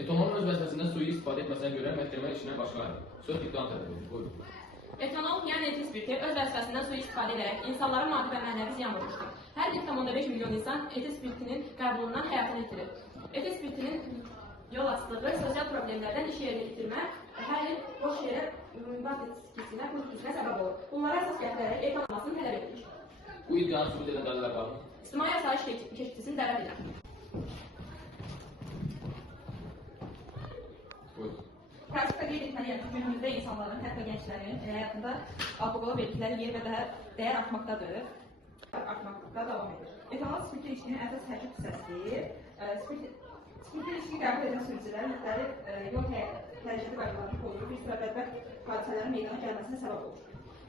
Etanolun öz vəzifəsində sui-istifadə etməsinə görə məhkəmə işinə başlayır. Söz ittiham tərəfidir. Buyurun. Etanol, yəni etil spirti, öz vəzifəsindən sui-istifadə edərək insanlara maddi və mənəvi ziyan vurmuşdur. Hər 1,5 milyon insan etil spirtinin qəbulundan həyatını itirir. Etil spirtinin yol açdığı sosial problemlərdən iş yerinə itirmə, hər il boş yerə mübaz etkisinə, bu itkisine səbəb olur. Bunlara əsas gətirərək etanolmasını tələb edilir. Bu iddianı sübut edən dəlillər var mı? İctimai asayiş keçicisini tələb edir. Buyurun. Praktikada qeyd etməliyəm ki, günümüzdə insanların, hətta gənclərin həyatında alkoqola verdikləri yer və dəyər artmaqdadır. Artmaqda davam edir. Etanol spirtli içkinin əsas tərkib hissəsidir. Spirtli içki qəbul edən sürücülər müxtəlif yol hərəkəti qaydalarını qoruyur, bir sıra bədbəxt hadisələrin meydana gəlməsinə səbəb olur.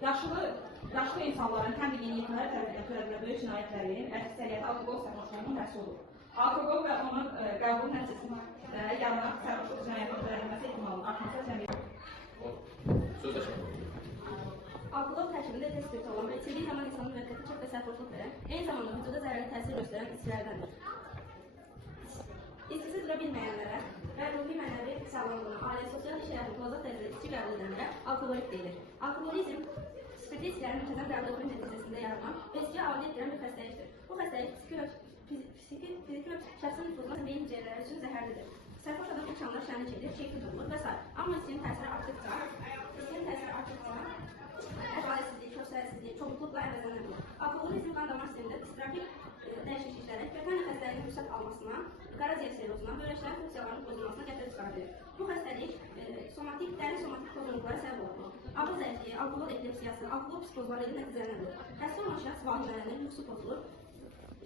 Yaşlı insanların həm də yeniyetmələr tərəfindən törədilən böyük cinayətlərin əksəriyyəti alkoqol sərxoşluğunun məhsuludur. Alkoqol və onun qəbul nəticəsində yanmaq, sərxoşluq cinayətinin törədilməsi ehtimalının artmasına təmin edir. Söz daşımaq. Alkoqol tərkibində etil spirti olan və içildiyi zaman insanın müvəqqəti çox və sərxoşluq verən, eyni zamanda vücuda zərərli təsir göstərən içkilərdəndir. İçkisi dura bilməyənlərə və ruhi mənəvi sağlamlığına, ailə sosial işlərin pozaq dərəcədə içki qəbul edənlərə alkoholik deyilir. Alkoholizm spirtli içkilərin müntəzəm qəbul etmə nəticəsində yaranan və içkiyə avliyə etdirən bir xəstəlikdir. Bu xəstəlik fiziki və şəxsin nüfuzuna beyin hüceyrələri üçün zəhərlidir. Sərxoş adam ilk anlar şənlik edir, keyfli durulur və s. Amma içkinin təsiri artdıqca, ədaletsizlik, köksəlsizlik, çoxluqla əvəzlənir. Alkoholizm qan damar sistemində distrofik dəyişikliklərə, götürmə xəstəliyin vüsət almasına, qaraciyər serozuna, böbrəklərin funksiyalarının pozulmasına gətirib çıxardır. Bu xəstəlik dərin somatik pozuntulara səbəb olur. Ağız zəifliyi, alkohol epilepsiyası, alkohol psixozları ilə nəticələnir. Xəstə olan şəxs vahimələnir, yuxusu pozulur. Bu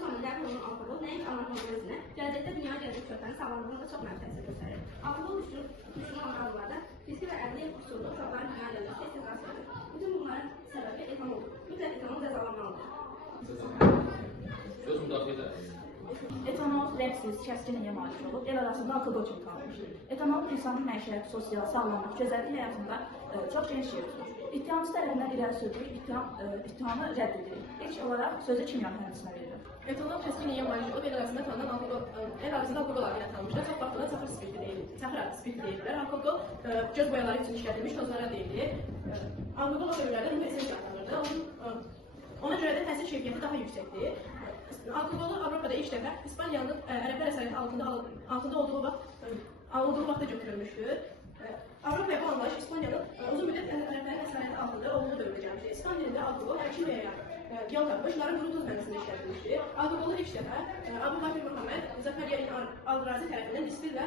zaman qəbul olunan alkohol nəinki anatomizmə, gələcəkdə dünyaya gələcək körpənin sağlamlığına da çox mənfi təsir göstərir. Alkohol düşkünü olan qadınlarda fiziki və əqli qüsurlu uşaqların dünyaya gəlməsi tez-tez rast gəlir. Bütün bunların səbəbi etanoldur. Mütləq etanol cəzalanmalıdır. Söz müdafiə edər. Etanol rəqsiz, kəskin əyə malik olub, el arasında alkoqol kimi qalmışdır. Etanol insanın məişət, sosial, sağlamlıq, gözəllik həyatında çox geniş yer tutur. İttihamçı tərəfindən irəli sürülür, ittihamı rədd edilir. İlk olaraq sözü kimya mühəndisinə verilir. Etanol kəskin əyə malik olub, el arasında alkoqol adı ilə tanınmışdır. Çox vaxtında sıfır spirti deyirlər. Alkoqol göz boyaları üçün işlədilmiş tozlara deyilir. Alkoqol o dövrlərdə ruh esensiya adlanırdı. Ona görə də təsir keyfiyyəti daha yüksəkdir. Alkoqolu Avropada ilk dəfə İspaniyanın ərəblər əsarəti altında olduğu vaxtda götürülmüşdür. Avropaya bu anlayış İspaniyanın uzun müddət ərəblərin əsarəti altında olduğu dövrdə gəlmişdir. İspan dilində alkoqol həkim veya yol tapmış, onların quru tuz mənasında işlədilmişdir. Alkoqolu ilk dəfə Abu Bakr Muhammed Zakaria Al-Razi tərəfindən distillə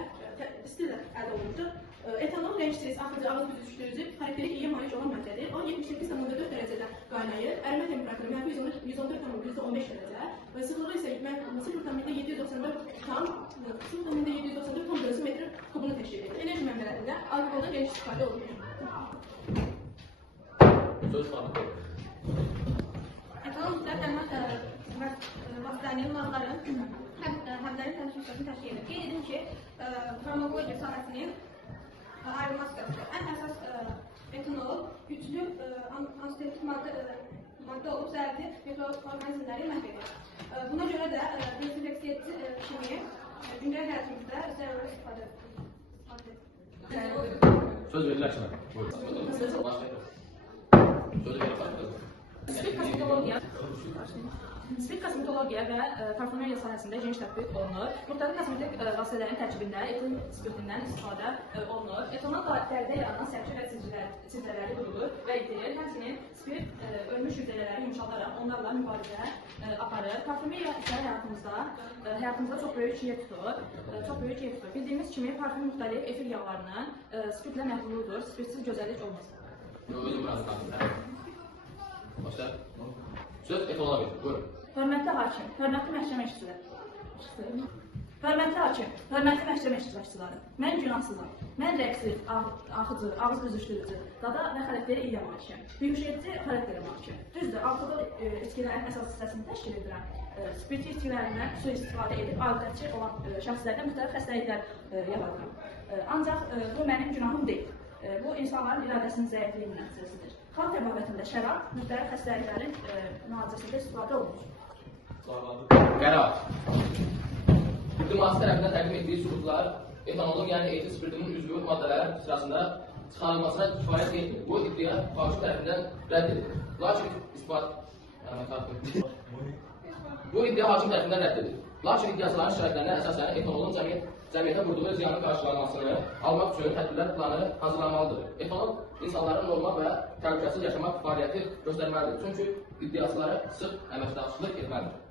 əldə olunmuşdur. Etanol rəng-stres, axıcı, ağız büzüşdürücü, xarakterik iyə malik olan maddədir. O 78,4 dərəcədə qaynayır. Ərəmə temperaturu mənfi 114,15 dərəcə və sıxlığı isə 0,794 tam dörüsü metr kubunu təşkil edir. Enerji mənbələrində alkoqoldan geniş istifadə olunur. Söz sahibi. Etanol mütləq vasitənin lağların həmlərin təşkilatını təşkil edir. Qeyd edim ki, farmakologiya sahəsinin ayrılmaz qəsdir. Ən əsas etanol güclü antibiyotik maddə olub zərərli mikroorqanizmləri məhv edir. Buna görə də dezinfeksiya kimi gündəlik həyatımızda zəruri istifadə edilir. Söz verirlər sana. Buyurun. Sözü verir başlayalım. Spirt kosmetologiya və parfümeriya sahəsində geniş tətbiq olunur. Müxtəlif kosmetik vasitələrin tərkibində etil spirtindən istifadə olunur. Etanol dəridə yaranan sərçə və siltələri qurulur və itirir. Həmçinin spirt ölmüş hüceyrələri yumşaldaraq onlarla mübarizə aparır. Parfümeriya isə həyatımızda çox böyük yer tutur. Bildiyimiz kimi parfüm müxtəlif efir yağlarının spirtlə məhdudludur. Spirtsiz gözəllik olmaz. Özü burası qalsın. Başla. Söz etanol verir. Buyurun. Hörmətli hakim, hörmətli məhkəmə işçiləri. Hörmətli məhkəmə iştirakçıları. Mən günahsızam. Mən rəqsiz, axıcı, ağız büzüşdürücü, dada və xarakteri ilə malikəm. Yumuşayıcı xarakterə malikəm. Düzdür, alkoqol içkilərin əsas hissəsini təşkil edirəm. Spirtli içkilərindən sui-istifadə edib adətçi olan şəxslərdə müxtəlif xəstəliklər yaradıram. Ancaq bu mənim günahım deyil. Bu insanların iradəsinin zəifliyinin nəticəsidir. Xalq təbəqətində şərab müxtəlif xəstəliklərin müalicəsində istifadə olunur. Qərar. İddiası tərəfindən təqdim etdiyi sübutlar etanolun, yəni etil spirtinin üzvü maddələr sırasında çıxarılmasına kifayət etmir. Bu iddia hakim tərəfindən rədd edilir. Lakin iddiaçıların şərtlərinə əsasən etanolun cəmiyyətə vurduğu ziyanın qarşılanmasını almaq üçün tədbirlər planı hazırlanmalıdır. Etanol insanların normal və təhlükəsiz yaşamaq fəaliyyəti göstərməlidir. Çünki iddiaçılara sıx əməkdaşlıq etməlidir.